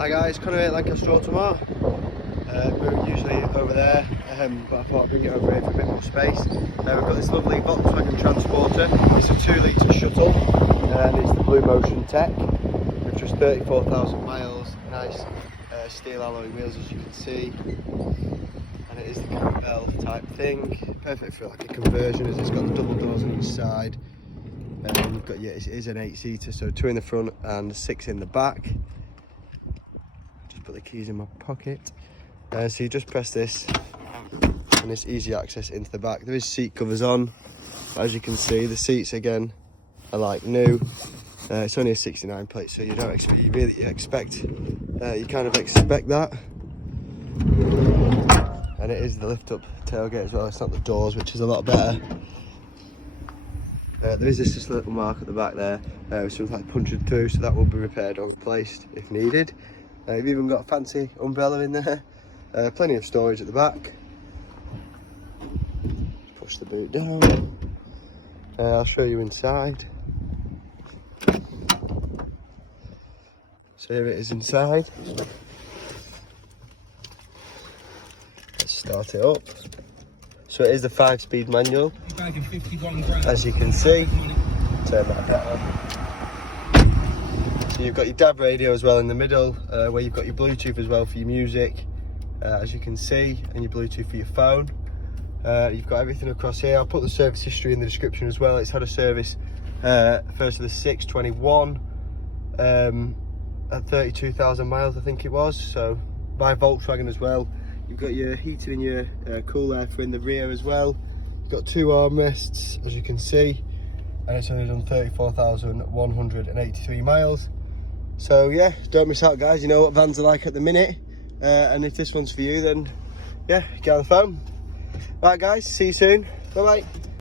Hi guys, Connor at Lancaster Automart. We're usually over there, but I thought I'd bring it over here for a bit more space. We've got this lovely Volkswagen Transporter. It's a 2-litre shuttle, and it's the BlueMotion tech with just 34,000 miles. Nice steel alloy wheels, as you can see, and it is the campbell type thing. Perfect for like a conversion, as it's got the double doors on each side. And you've got, yeah, it is an 8-seater, so 2 in the front and 6 in the back. Put the keys in my pocket. So you just press this and it's easy access into the back. There is seat covers on. As you can see, the seats again are like new. It's only a 69 plate, so you don't expect, you kind of expect that. And it is the lift up tailgate as well. It's not the doors, which is a lot better. There is just a little mark at the back there, which was like punctured through, so that will be repaired or replaced if needed. You've even got a fancy umbrella in there, plenty of storage at the back. Push the boot down. I'll show you inside. So here it is inside. Let's start it up. So it is the 5-speed manual, as you can see. Turn that down. So you've got your DAB radio as well in the middle, where you've got your Bluetooth as well for your music, as you can see, and your Bluetooth for your phone. You've got everything across here. I'll put the service history in the description as well. It's had a service 1st of the 6th, 21, at 32,000 miles, I think it was. So by Volkswagen as well. You've got your heating and your cool air for in the rear as well. You've got 2 armrests, as you can see, and it's only done 34,183 miles. So yeah, don't miss out guys, you know what vans are like at the minute, and if this one's for you, then yeah, get on the phone. Right guys, see you soon, bye bye.